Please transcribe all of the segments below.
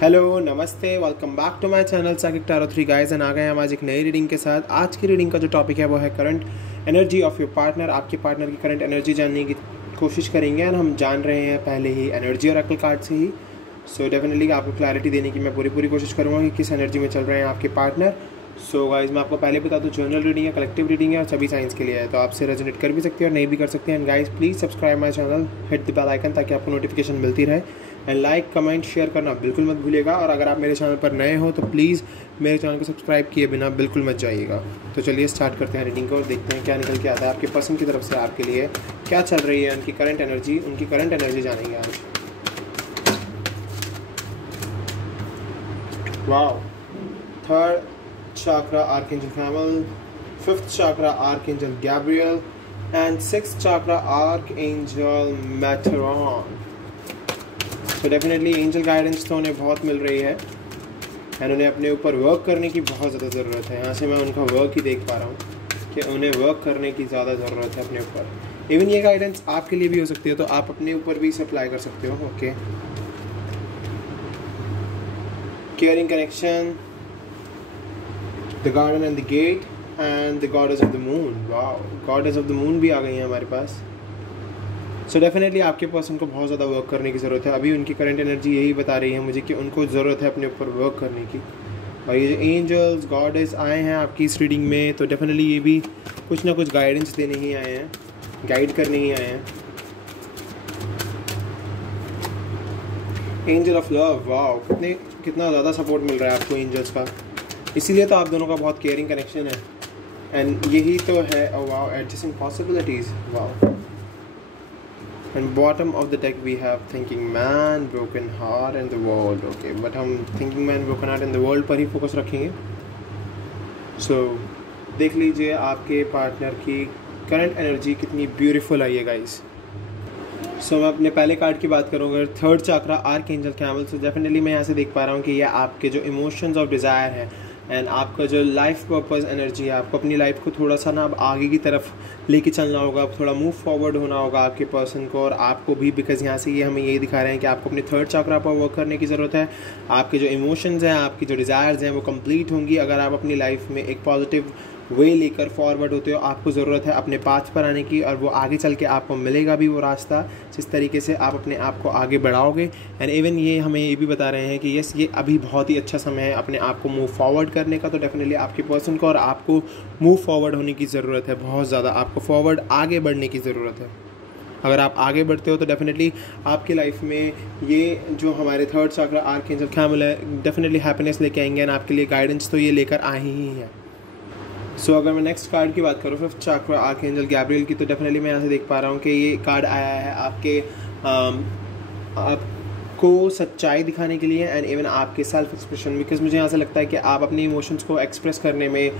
Hello नमस्ते, welcome back to my channel Saqib tarot 3 guys. And आ गए हम आज एक नई रीडिंग के साथ। आज की रीडिंग का जो टॉपिक है वो है current energy of your partner. आपके पार्टनर की करंट एनर्जी जानने की कोशिश करेंगे और हम जान रहे हैं पहले ही एनर्जी और अकल कार्ड से ही। सो डेफिनेटली आपको क्लैरिटी देने की मैं पूरी कोशिश करूँगा कि किस एनर्जी में चल रहे हैं आपके पार्टनर। सो गाइस, मैं आपको पहले बता दूं, जनरल रीडिंग है, कलेक्टिव रीडिंग है और सभी साइंस के लिए है, तो आपसे रेजोनेट कर भी सकते हैं और नहीं भी कर सकते हैं। And guys please subscribe my channel, hit the bell icon ताकि आपको नोटिफिकेशन मिलती रहे। एंड लाइक कमेंट शेयर करना बिल्कुल मत भूलिएगा। और अगर आप मेरे चैनल पर नए हो तो प्लीज़ मेरे चैनल को सब्सक्राइब किए बिना बिल्कुल मत जाइएगा। तो चलिए स्टार्ट करते हैं रीडिंग को और देखते हैं क्या निकल के आता है आपके पर्सन की तरफ से आपके लिए क्या चल रही है। उनकी करंट एनर्जी जानेंगे आज। Wow, third chakra archangel Camel, fifth chakra archangel Gabriel and sixth chakra archangel Metatron। तो डेफिनेटली एंजल गाइडेंस तो उन्हें बहुत मिल रही है एंड उन्हें अपने ऊपर वर्क करने की बहुत ज़्यादा ज़रूरत है। यहाँ से मैं उनका वर्क ही देख पा रहा हूँ कि उन्हें वर्क करने की ज़्यादा ज़रूरत है अपने ऊपर। इवन ये गाइडेंस आपके लिए भी हो सकती है, तो आप अपने ऊपर भी इसे अप्लाई कर सकते हो। Okay, caring connection, the garden and the gate and the goddess of the moon. Wow, goddess of the moon भी आ गई हैं हमारे पास। सो डेफिनेटली आपके पर्सन को बहुत ज़्यादा वर्क करने की ज़रूरत है। अभी उनकी करंट एनर्जी यही बता रही है मुझे कि उनको ज़रूरत है अपने ऊपर वर्क करने की। और ये जो एंजल्स गॉडेस आए हैं आपकी इस रीडिंग में, तो डेफिनेटली ये भी कुछ ना कुछ गाइडेंस देने ही आए हैं, गाइड करने ही आए हैं। एंजल ऑफ लव, वाओ, कितना ज़्यादा सपोर्ट मिल रहा है आपको एंजल्स का। इसीलिए तो आप दोनों का बहुत केयरिंग कनेक्शन है एंड यही तो है। Wow, adjusting possibilities, wow. And bottom of the deck we have thinking man, broken heart and the world. Okay, but हम thinking man, broken heart and the world पर ही फोकस रखेंगे। सो देख लीजिए आपके पार्टनर की करंट एनर्जी कितनी beautiful I है गाइस। सो मैं अपने पहले कार्ड की बात करूँ, अगर थर्ड चाक्रा आर्कएंजल कैमल, तो डेफिनेटली मैं यहाँ से देख पा रहा हूँ कि ये आपके जो इमोशंस और डिज़ायर है एंड आपका जो लाइफ पर्पस एनर्जी है, आपको अपनी लाइफ को थोड़ा सा ना अब आगे की तरफ लेके चलना होगा, थोड़ा मूव फॉरवर्ड होना होगा आपके पर्सन को और आपको भी। बिकॉज यहाँ से ये हमें यही दिखा रहे हैं कि आपको अपने थर्ड चाक्रा पर वर्क करने की ज़रूरत है। आपके जो इमोशंस हैं, आपकी जो डिज़ायर्स हैं वो कंप्लीट होंगी अगर आप अपनी लाइफ में एक पॉजिटिव वे लेकर फॉरवर्ड होते हो। आपको ज़रूरत है अपने पाथ पर आने की और वो आगे चल के आपको मिलेगा भी वो रास्ता, जिस तरीके से आप अपने आप को आगे बढ़ाओगे। एंड इवन ये हमें ये भी बता रहे हैं कि यस, ये अभी बहुत ही अच्छा समय है अपने आप को मूव फॉरवर्ड करने का। तो डेफिनेटली आपके पर्सन को और आपको मूव फॉरवर्ड होने की ज़रूरत है, बहुत ज़्यादा आपको फॉरवर्ड आगे बढ़ने की ज़रूरत है। अगर आप आगे बढ़ते हो तो डेफिनेटली आपकी लाइफ में ये जो हमारे थर्ड चाक्रा आर्कएंजल कैमल है डेफिनेटली हैप्पीनेस लेके आएंगे एंड आपके लिए गाइडेंस तो ये लेकर आए ही है। सो अगर मैं नेक्स्ट कार्ड की बात करूँ, फिफ्थ चाक्रा आर्कएंजल गैब्रियल की, तो डेफिनेटली मैं यहाँ से देख पा रहा हूँ कि ये कार्ड आया है आपको सच्चाई दिखाने के लिए एंड इवन आपके सेल्फ एक्सप्रेशन। बिकॉज मुझे यहाँ से लगता है कि आप अपने इमोशंस को एक्सप्रेस करने में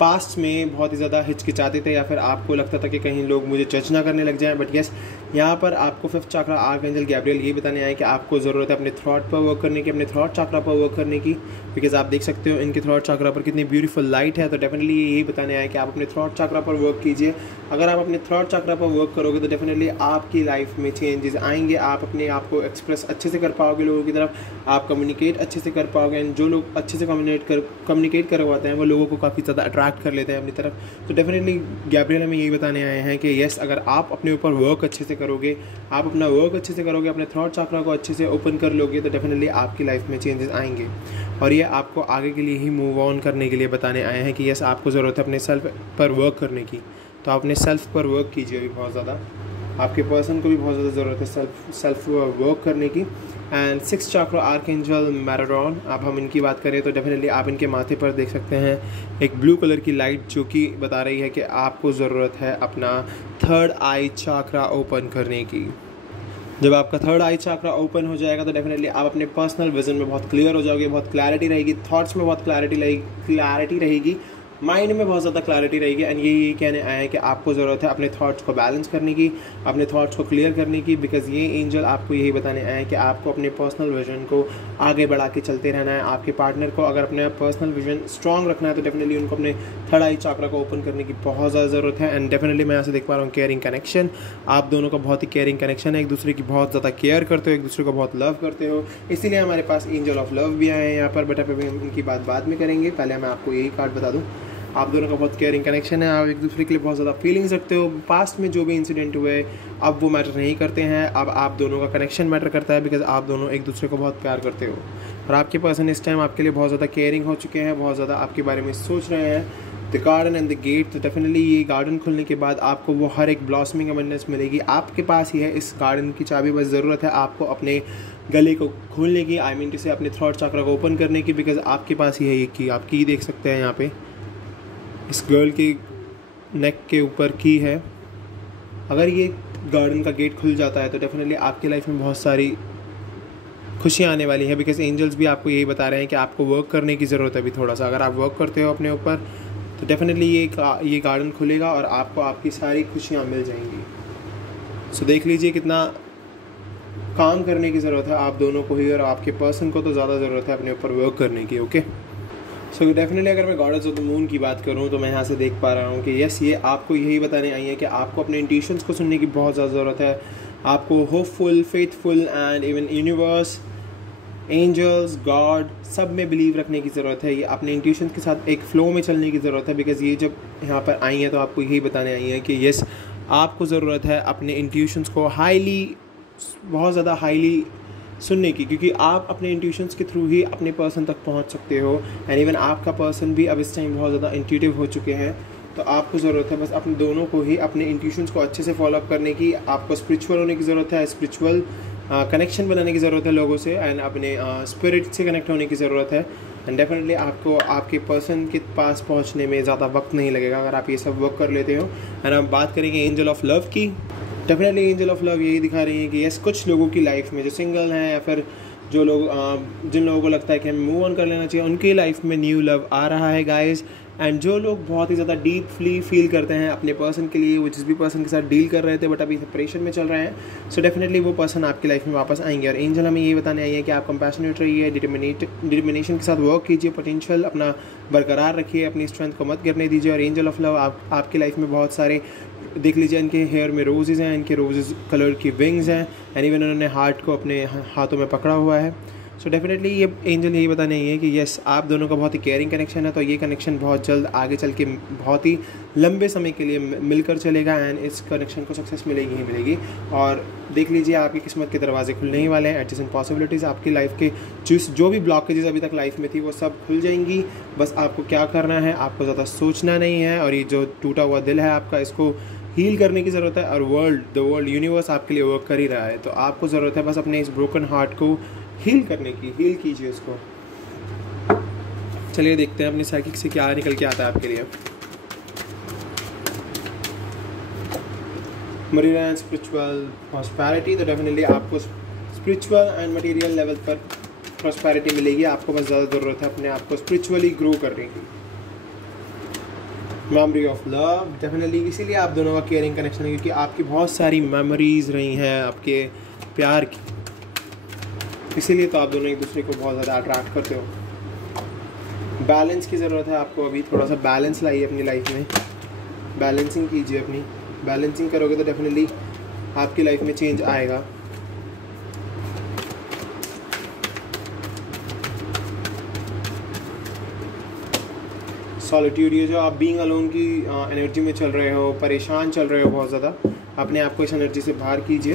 पास्ट में बहुत ही ज़्यादा हिचकिचाते थे या फिर आपको लगता था कि कहीं लोग मुझे जज ना करने लग जाएं। बट यस, यहाँ पर आपको फिफ्थ चाक्रा आर्कएंजल गैब्रियल ये बताने आए कि आपको ज़रूरत है अपने थॉट पर वर्क करने की, अपने थॉट चाक्रा पर वर्क करने की। बिकॉज आप देख सकते हो इनके थॉट चाक्रा पर कितनी ब्यूटीफुल लाइट है। तो डेफिनेटली यही बताने आए कि आप अपने थॉट चाक्रा पर वर्क कीजिए। अगर आप अपने थॉट चाक्रा पर वर्क करोगे तो डेफिनेटली आपकी लाइफ में चेंजेस आएंगे। आप अपने आप को एक्सप्रेस अच्छे से कर पाओगे लोगों की तरफ, आप कम्युनिकेट अच्छे से कर पाओगे एंड जो लोग अच्छे से कम्युनिकेट करवाते हैं वो लोगों को काफ़ी ज़्यादा अट्रैक्ट कर लेते हैं अपनी तरफ। तो डेफिनेटली गैब्रियल हमें यही बताने आए हैं कि यस, अगर आप अपने ऊपर वर्क अच्छे से करोगे, आप अपना वर्क अच्छे से करोगे, अपने थॉट चाक्रा को अच्छे से ओपन कर लोगे, तो डेफिनेटली आपकी लाइफ में चेंजेस आएंगे। और ये आपको आगे के लिए ही मूव ऑन करने के लिए बताने आए हैं कि यस, आपको ज़रूरत है अपने सेल्फ पर वर्क करने की। तो आप अपने सेल्फ पर वर्क कीजिए अभी बहुत ज़्यादा। आपके पर्सन को भी बहुत ज़्यादा ज़रूरत है सेल्फ वर्क करने की। And six chakra archangel Metatron, अब हम इनकी बात करें तो डेफिनेटली आप इनके माथे पर देख सकते हैं एक ब्लू कलर की लाइट जो कि बता रही है कि आपको ज़रूरत है अपना थर्ड आई चाक्रा ओपन करने की। जब आपका थर्ड आई चाक्रा ओपन हो जाएगा तो डेफिनेटली आप अपने पर्सनल विजन में बहुत क्लियर हो जाओगे, बहुत क्लैरिटी रहेगी, थॉट्स में बहुत क्लैरिटी रहेगी माइंड में बहुत ज़्यादा क्लैरिटी रहेगी। एंड ये कहने आया है कि आपको ज़रूरत है अपने थॉट्स को बैलेंस करने की, अपने थॉट्स को क्लियर करने की, बिकॉज ये एंजल आपको यही बताने आया है कि आपको अपने पर्सनल विजन को आगे बढ़ा के चलते रहना है। आपके पार्टनर को अगर अपना पर्सनल विजन स्ट्रॉन्ग रखना है तो डेफिनेटली उनको अपने थर्ड आई चक्रा को ओपन करने की बहुत ज़्यादा ज़रूरत है। एंड डेफिनेटली मैं यहाँ से देख पा रहा हूँ केयरिंग कनेक्शन, आप दोनों का बहुत ही केयरिंग कनेक्शन है, एक दूसरे की बहुत ज़्यादा केयर करते हो, एक दूसरे को बहुत लव करते हो, इसीलिए हमारे पास एंजल ऑफ लव भी आए हैं यहाँ पर। बट अभी हम इनकी बात बाद में करेंगे, पहले मैं आपको यही कार्ड बता दूँ, आप दोनों का बहुत केयरिंग कनेक्शन है, आप एक दूसरे के लिए बहुत ज़्यादा फीलिंग्स रखते हो। पास्ट में जो भी इंसिडेंट हुए अब वो मैटर नहीं करते हैं, अब आप दोनों का कनेक्शन मैटर करता है, बिकॉज आप दोनों एक दूसरे को बहुत प्यार करते हो। और आपके पर्सन इस टाइम आपके लिए बहुत ज़्यादा केयरिंग हो चुके हैं, बहुत ज़्यादा आपके बारे में सोच रहे हैं। The garden and the gate, तो डेफिनेटली ये गार्डन खुलने के बाद आपको वो हर एक ब्लॉसमिंग अबंडेंस मिलेगी, आपके पास ही है इस गार्डन की चाबी। बस ज़रूरत है आपको अपने गले को खोलने की, आई मीन टू से अपने थ्रोट चक्रा को ओपन करने की, बिकॉज आपके पास ही है ये की। आप की देख सकते हैं यहाँ पे इस गर्ल की नेक के ऊपर की है। अगर ये गार्डन का गेट खुल जाता है तो डेफिनेटली आपकी लाइफ में बहुत सारी खुशियाँ आने वाली है, बिकॉज एंजल्स भी आपको यही बता रहे हैं कि आपको वर्क करने की ज़रूरत है अभी थोड़ा सा। अगर आप वर्क करते हो अपने ऊपर तो डेफिनेटली ये गार्डन खुलेगा और आपको आपकी सारी खुशियाँ मिल जाएंगी। सो देख लीजिए कितना काम करने की ज़रूरत है आप दोनों को ही, और आपके पर्सन को तो ज़्यादा ज़रूरत है अपने ऊपर वर्क करने की। ओके, सो डेफिनेटली अगर मैं गॉडेस ऑफ द मून की बात करूं तो मैं यहाँ से देख पा रहा हूँ कि यस, ये आपको यही बताने आई है कि आपको अपने इंट्यूशंस को सुनने की बहुत ज़्यादा ज़रूरत है। आपको hopeful, faithful and even universe, angels, God सब में बिलीव रखने की ज़रूरत है। ये अपने इंट्यूशंस के साथ एक फ़्लो में चलने की ज़रूरत है, बिकॉज ये जब यहाँ पर आई हैं तो आपको यही बताने आई हैं कि यस, आपको ज़रूरत है अपने इंट्यूशंस को बहुत ज़्यादा हाईली सुनने की, क्योंकि आप अपने इंट्यूशंस के थ्रू ही अपने पर्सन तक पहुंच सकते हो। एंड इवन आपका पर्सन भी अब इस टाइम बहुत ज़्यादा इंट्यूटिव हो चुके हैं, तो आपको ज़रूरत है बस अपने दोनों को ही अपने इंट्यूशंस को अच्छे से फॉलो अप करने की। आपको स्पिरिचुअल होने की ज़रूरत है, स्पिरिचुअल कनेक्शन बनाने की ज़रूरत है लोगों से, एंड अपने स्पिरिट से कनेक्ट होने की ज़रूरत है। एंड डेफिनेटली आपको आपके पर्सन के पास पहुँचने में ज़्यादा वक्त नहीं लगेगा अगर आप ये सब वर्क कर लेते हो। एंड हम बात करेंगे एंजल ऑफ लव की। डेफिनेटली एंजल ऑफ लव यही दिखा रही है कि यस, कुछ लोगों की लाइफ में जो सिंगल हैं या फिर जो लोग जिन लोगों को लगता है कि हमें मूव ऑन कर लेना चाहिए, उनकी लाइफ में न्यू लव आ रहा है गाइस। एंड जो लोग बहुत ही ज़्यादा डीपली फील करते हैं अपने पर्सन के लिए, वो जिस भी पर्सन के साथ डील कर रहे थे बट अभी सेपरेशन में चल रहे हैं, सो डेफिनेटली वो पर्सन आपकी लाइफ में वापस आएंगे। और एंजल हमें ये बताने आई है कि आप कंपैशनेट रहिए, डिटर्मिनेशन के साथ वर्क कीजिए, पोटेंशियल अपना बरकरार रखिए, अपनी स्ट्रेंथ को मत गिरने दीजिए। और एंजल ऑफ लव आपकी लाइफ में बहुत सारे, देख लीजिए इनके हेयर में रोजेज़ हैं, इनके रोजेज़ कलर की विंग्स हैं, एंड इवन उन्होंने हार्ट को अपने हाथों में पकड़ा हुआ है। सो डेफिनेटली ये एंजल यही बताने ही है कि यस, आप दोनों का बहुत ही केयरिंग कनेक्शन है, तो ये कनेक्शन बहुत जल्द आगे चल के बहुत ही लंबे समय के लिए मिलकर चलेगा, एंड इस कनेक्शन को सक्सेस मिलेगी ही मिलेगी। और देख लीजिए आपकी किस्मत के दरवाजे खुलने ही वाले हैं। एडजस्टेंट पॉसिबिलिटीज़ आपकी लाइफ के जो भी ब्लॉकेजेस अभी तक लाइफ में थी वो सब खुल जाएंगी। बस आपको क्या करना है, आपको ज़्यादा सोचना नहीं है, और ये जो टूटा हुआ दिल है आपका, इसको हील करने की ज़रूरत है। और द वर्ल्ड यूनिवर्स आपके लिए वर्क कर ही रहा है, तो आपको ज़रूरत है बस अपने इस ब्रोकन हार्ट को हील करने की। हील कीजिए उसको। चलिए देखते हैं अपनी साइकिक से क्या निकल के आता है आपके लिए। मटेरियल एंड स्पिरिचुअल प्रॉस्पेरिटी, तो डेफिनेटली आपको स्पिरिचुअल एंड मटेरियल लेवल पर प्रॉस्पेरिटी मिलेगी। आपको बस ज़्यादा ज़रूरत है अपने आप को स्पिरिचुअली ग्रो करने की। मेमोरी ऑफ लव, डेफिनेटली इसीलिए आप दोनों का केयरिंग कनेक्शन है, क्योंकि आपकी बहुत सारी मेमोरीज रही हैं आपके प्यार की, इसीलिए तो आप दोनों एक दूसरे को बहुत ज़्यादा अट्रैक्ट करते हो। बैलेंस की ज़रूरत है आपको, अभी थोड़ा सा बैलेंस लाइए अपनी लाइफ में, बैलेंसिंग कीजिए अपनी। बैलेंसिंग करोगे तो डेफिनेटली आपकी लाइफ में चेंज आएगा। सॉलिट्यूड, ये जो आप बीइंग अलोन की एनर्जी में चल रहे हो, परेशान चल रहे हो बहुत ज़्यादा, अपने आप को इस एनर्जी से बाहर कीजिए।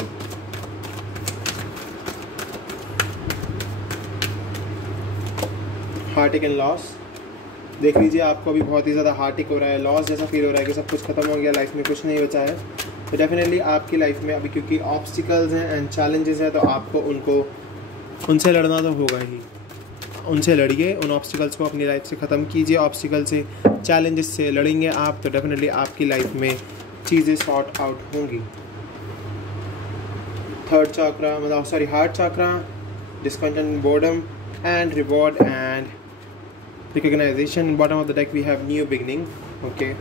हार्टिक एंड लॉस, देख लीजिए आपको अभी बहुत ही ज़्यादा हार्टिक हो रहा है, लॉस जैसा फील हो रहा है कि सब कुछ खत्म हो गया, लाइफ में कुछ नहीं बचा है। तो डेफिनेटली आपकी लाइफ में अभी क्योंकि ऑब्स्टिकल्स हैं एंड चैलेंजेस हैं, तो आपको उनसे लड़ना तो होगा ही। उनसे लड़िए, उन ऑब्स्टिकल्स को अपनी लाइफ से ख़त्म कीजिए। ऑब्स्टिकल से, चैलेंजेस से लड़ेंगे आप तो डेफिनेटली आपकी लाइफ में चीज़ें सॉर्ट आउट होंगी। Third chakra, heart chakra, discontent, boredom and reward and recognisation, bottom of the deck we have new beginning. Okay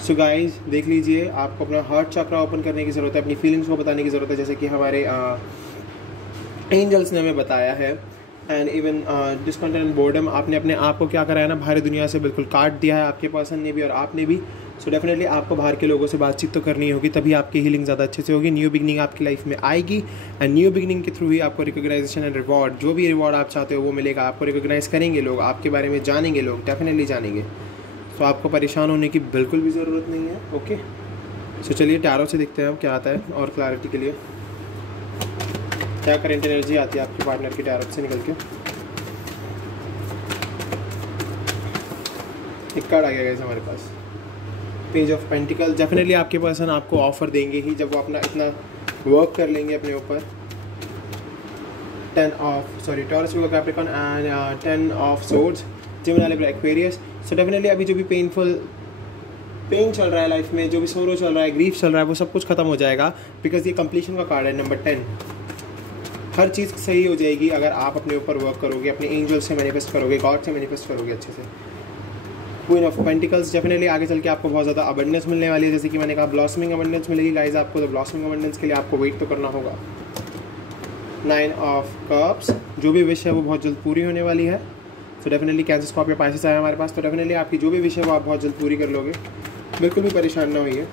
so guys देख लीजिए, आपको अपना हार्ट चक्रा ओपन करने की ज़रूरत है, अपनी फीलिंग्स को बताने की ज़रूरत है, जैसे कि हमारे एंजल्स ने हमें बताया है। And even discontent and boredom, आपने अपने आप को क्या करा है ना, बाहरी दुनिया से बिल्कुल काट दिया है, आपके पर्सन ने भी और आपने भी। सो डेफिनेटली आपको बाहर के लोगों से बातचीत तो करनी होगी, तभी आपकी हीलिंग ज़्यादा अच्छे से होगी। न्यू बिगनिंग आपकी लाइफ में आएगी एंड न्यू बिगनिंग के थ्रू ही आपको रिकॉग्नाइजेशन एंड रिवॉर्ड, जो भी रिवॉर्ड आप चाहते हो वो मिलेगा। आपको रिकॉग्नाइज करेंगे लोग, आपके बारे में जानेंगे लोग, डेफिनेटली जानेंगे। तो आपको परेशान होने की बिल्कुल भी ज़रूरत नहीं है। ओके सो चलिए टैरो से देखते हैं अब क्या आता है, और क्लैरिटी के लिए क्या करेंट एनर्जी आती है आपके पार्टनर की टैरो से निकल के। एक कार्ड आ गया गाइस हमारे पास, पेज ऑफ पेंटिकल। डेफिनेटली आपके पर्सन आपको ऑफर देंगे ही जब वो अपना इतना वर्क कर लेंगे अपने ऊपर। Taurus, Capricorn and 10 of swords, Gemini, Libra, Aquarius. So definitely अभी जो भी पेन चल रहा है लाइफ में, जो भी सोरो चल रहा है, ग्रीफ चल रहा है, वो सब कुछ खत्म हो जाएगा, बिकॉज ये कंप्लीशन का कार्ड है नंबर 10। हर चीज़ सही हो जाएगी अगर आप अपने ऊपर वर्क करोगे, अपने एंजल से मैनिफेस्ट करोगे, गॉड से मैनिफेस्ट करोगे अच्छे से। क्वीन ऑफ पेंटिकल्स, डेफिनेटली आगे चल के आपको बहुत ज़्यादा अबंडेंस मिलने वाली है, जैसे कि मैंने कहा ब्लॉसमिंग अबंडेंस मिलेगी गाइज आपको। तो ब्लॉसमिंग अबंडेंस के लिए आपको वेट तो करना होगा। 9 ऑफ कप्स, जो भी विश है वो बहुत जल्द पूरी होने वाली है। तो डेफिनेटली कैंसर, स्कॉर्पियो, पाइसेस आया हमारे पास, तो डेफिनेटली आपकी जो भी विश है वो आप बहुत जल्द पूरी कर लोगे, बिल्कुल भी परेशान ना होइए,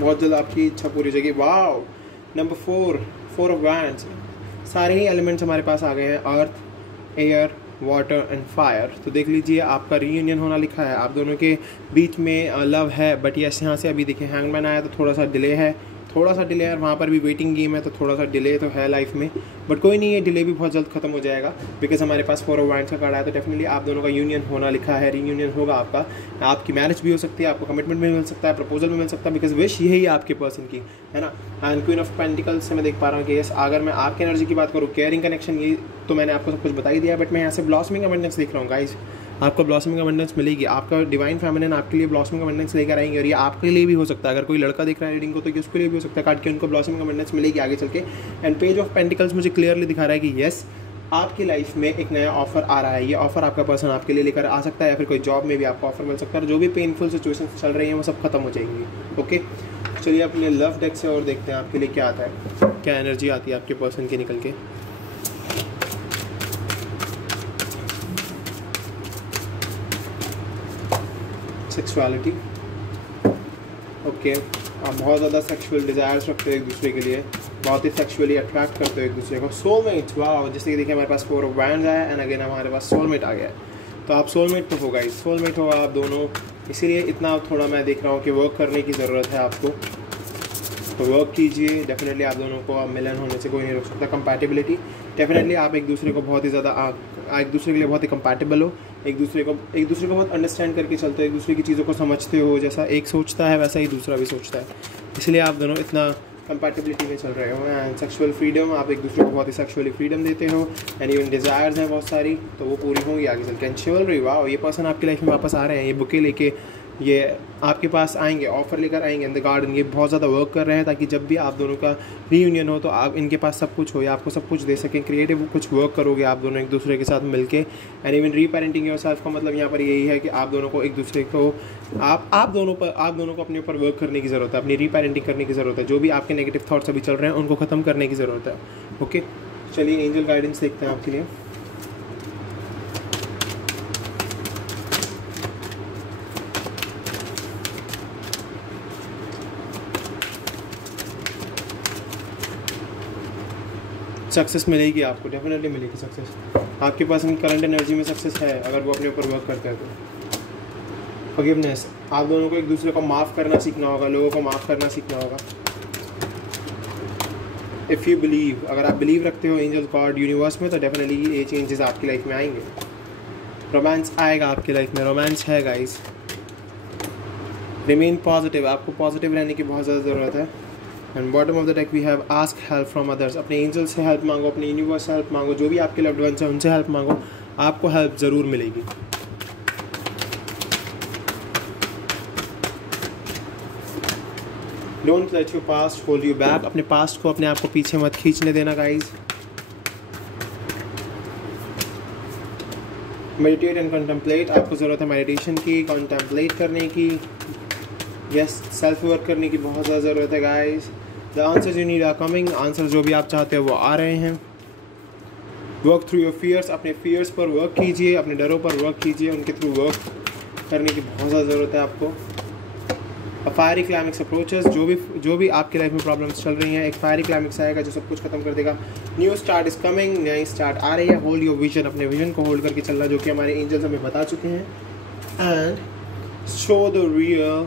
बहुत जल्द आपकी इच्छा पूरी हो जाएगी। वाओ, नंबर 4 ऑफ वैंड्स, सारे ही एलिमेंट्स हमारे पास आ गए हैं, अर्थ, एयर, वाटर एंड फायर। तो देख लीजिए आपका रीयूनियन होना लिखा है, आप दोनों के बीच में लव है, बट यस यहाँ से अभी देखिए हैंगमैन आया तो थोड़ा सा डिले है, और वहाँ पर भी वेटिंग गेम है, तो थोड़ा सा डिले तो है लाइफ में, बट कोई नहीं, ये डिले भी बहुत जल्द खत्म हो जाएगा, बिकॉज हमारे पास 4 ऑफ वैंड्स का कार्ड आया। तो डेफिनेटली आप दोनों का यूनियन होना लिखा है, रीयूनियन होगा आपका, आपकी मैरिज भी हो सकती है, आपको कमिटमेंट भी मिल सकता है, प्रपोजल भी मिल सकता है, बिकॉज विश यही है आपके पर्सन की, है ना। एंड क्वीन ऑफ पेंटिकल्स से मैं देख पा रहा हूँ कि यस, अगर मैं आपकी एनर्जी की बात करूँ, केयरिंग कनेक्शन, ये तो मैंने आपको सब कुछ बता ही दिया, बट मैं यहाँ से ब्लॉसमिंग अबंडेंस देख रहा हूँ गाइज। आपको ब्लॉसमिंग अबंडेंस मिलेगी, आपका डिवाइन फेमिनिन आपके लिए ब्लॉसमिंग अबंडेंस लेकर आएंगे, और ये आपके लिए भी हो सकता है, अगर कोई लड़का देख रहा है रीडिंग को तो ये उसके लिए भी हो सकता है कार्ड कि उनको ब्लॉसमिंग अबंडेंस मिलेगी आगे चल के। एंड पेज ऑफ पेंटिकल्स मुझे क्लियरली दिखा रहा है कि यस, आपकी लाइफ में एक नया ऑफर आ रहा है, ये ऑफर आपका पर्सन आपके लिए लेकर आ सकता है, या फिर कोई जॉब में भी आपको ऑफर मिल सकता है, जो भी पेनफुल सिचुएशन चल रही हैं वो सब खत्म हो जाएंगी। ओके चलिए अपने लव डेक से और देखते हैं आपके लिए क्या आता है, क्या एनर्जी आती है आपके पर्सन की निकल के। सेक्सुअलिटी, ओके, आप बहुत ज़्यादा सेक्सुअल डिज़ायर्स रखते हो एक दूसरे के लिए, बहुत ही सेक्सुअली अट्रैक्ट करते हो एक दूसरे को। सोलमेट, वाह, जैसे कि देखिए हमारे पास 4 ऑफ वैंड्स आया एंड अगेन हमारे पास सोलमेट आ गया है। तो आप सोलमेट तो होगा ही, सोलमेट होगा आप दोनों, इसीलिए इतना थोड़ा मैं देख रहा हूँ कि वर्क करने की ज़रूरत है आपको, तो वर्क कीजिए। डेफिनेटली आप दोनों को मिलन होने से कोई नहीं रोक सकता। कंपैटिबिलिटी, डेफिनेटली आप एक दूसरे को बहुत ही ज़्यादा एक दूसरे के लिए बहुत ही कंपैटिबल हो, एक दूसरे को बहुत अंडरस्टैंड करके चलते हो, एक दूसरे की चीज़ों को समझते हो, जैसा एक सोचता है वैसा ही दूसरा भी सोचता है, इसलिए आप दोनों इतना कंपैटिबिलिटी में चल रहे हो। एंड सेक्सुअल फ्रीडम, आप एक दूसरे को बहुत ही सेक्सुअली फ्रीडम देते हो, एंड इवन डिज़ायर्स हैं बहुत सारी, तो वो पूरी होंगी आगे चल के। एंड शिवलरी, वाह, ये पर्सन आपकी लाइफ में वापस आ रहे हैं, ये बुके लेके ये आपके पास आएंगे, ऑफर लेकर आएंगे इन द गार्डन। ये बहुत ज़्यादा वर्क कर रहे हैं ताकि जब भी आप दोनों का रीयूनियन हो तो आप इनके पास सब कुछ हो, या आपको सब कुछ दे सकें। क्रिएटिव कुछ वर्क करोगे आप दोनों एक दूसरे के साथ मिलके। एंड इवन रीपेरेंटिंग योरसेल्फ का मतलब यहाँ पर यही है कि आप दोनों को एक दूसरे को आप दोनों को अपने ऊपर वर्क करने की ज़रूरत है, अपनी रीपेरेंटिंग करने की ज़रूरत है। जो भी आपके नेगेटिव थॉट्स अभी चल रहे हैं उनको ख़त्म करने की ज़रूरत है। ओके चलिए एंजल गाइडेंस देखते हैं आपके लिए। सक्सेस मिलेगी आपको, डेफिनेटली मिलेगी सक्सेस। आपके पास करंट एनर्जी में सक्सेस है अगर वो अपने ऊपर वर्क करते हैं तो। फॉरगिवनेस, आप दोनों को एक दूसरे को माफ़ करना सीखना होगा, लोगों को माफ़ करना सीखना होगा। इफ़ यू बिलीव, अगर आप बिलीव रखते हो एंजल्स, गॉड, यूनिवर्स में, तो डेफिनेटली ये चेंजेस आपकी लाइफ में आएंगे। रोमांस आएगा आपकी लाइफ में, रोमांस है गाइस। रिमेन पॉजिटिव, आपको पॉजिटिव रहने की बहुत ज़्यादा ज़रूरत है। And bottom of the deck we have ask help from others, अपने एंजल से हेल्प मांगो, अपने यूनिवर्स से हेल्प मांगो, जो भी आपके लव्ड वंस हैं उनसे हेल्प मांगो, आपको हेल्प ज़रूर मिलेगी। Don't let your past hold you back, अपने पास्ट को, अपने आप को पीछे मत खींचने देना गाइज। मेडिटेट एंड कंटेम्पलेट, आपको ज़रूरत है मेडिटेशन की, कंटेम्पलेट करने की, यस सेल्फ वर्क करने की बहुत ज़्यादा ज़रूरत है guys. The answers you need are coming, answer जो भी आप चाहते हो वो आ रहे हैं। वर्क थ्रू योर फियर्स, अपने फियर्स पर वर्क कीजिए, अपने डरों पर वर्क कीजिए, उनके थ्रू वर्क करने की बहुत ज़्यादा ज़रूरत है आपको। फायरी क्लाइमेक्स अप्रोचेस, जो भी आपकी लाइफ में प्रॉब्लम्स चल रही हैं, एक फायरी क्लाइमेक्स आएगा जो सब कुछ खत्म कर देगा। न्यू स्टार्ट इज कमिंग, नई स्टार्ट आ रही है। होल्ड योर विजन, अपने विजन को होल्ड करके चलना, जो कि हमारे एंजल्स हमें बता चुके हैं। एंड शो द रियल,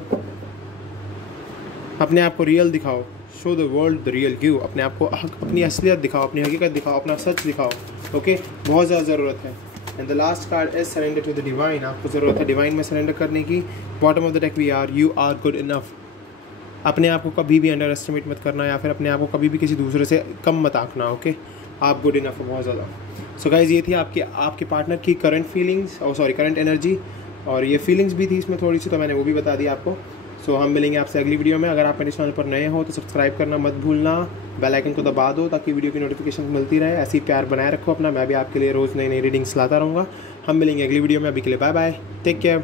अपने आप को रियल दिखाओ। Show the world the real you, अपने आप को अपनी असलियत दिखाओ, अपनी हकीकत दिखाओ, अपना सच दिखाओ। ओके, बहुत ज़्यादा ज़रूरत है। And the last card is surrender to the divine, आपको ज़रूरत है डिवाइन में सरेंडर करने की। Bottom of the deck we are, you are good enough. अपने आप को कभी भी अंडर एस्टिमेट मत करना, या फिर अपने आप को कभी भी किसी दूसरे से कम मत आंकना। ओके, आप गुड इनफ हो बहुत ज़्यादा। सो गाइज, ये थी आपके पार्टनर की करंट फीलिंग्स, करंट एनर्जी, और ये फीलिंग्स भी थी इसमें थोड़ी सी, तो मैंने वो भी बता दी आपको। सो हम मिलेंगे आपसे अगली वीडियो में। अगर आप मेरे चैनल पर नए हो तो सब्सक्राइब करना मत भूलना, बेल आइकन को दबा दो ताकि वीडियो की नोटिफिकेशन मिलती रहे। ऐसी प्यार बनाए रखो अपना, मैं भी आपके लिए रोज़ नई नई रीडिंग्स लाता रहूँगा। हम मिलेंगे अगली वीडियो में, अभी के लिए बाय बाय, टेक केयर।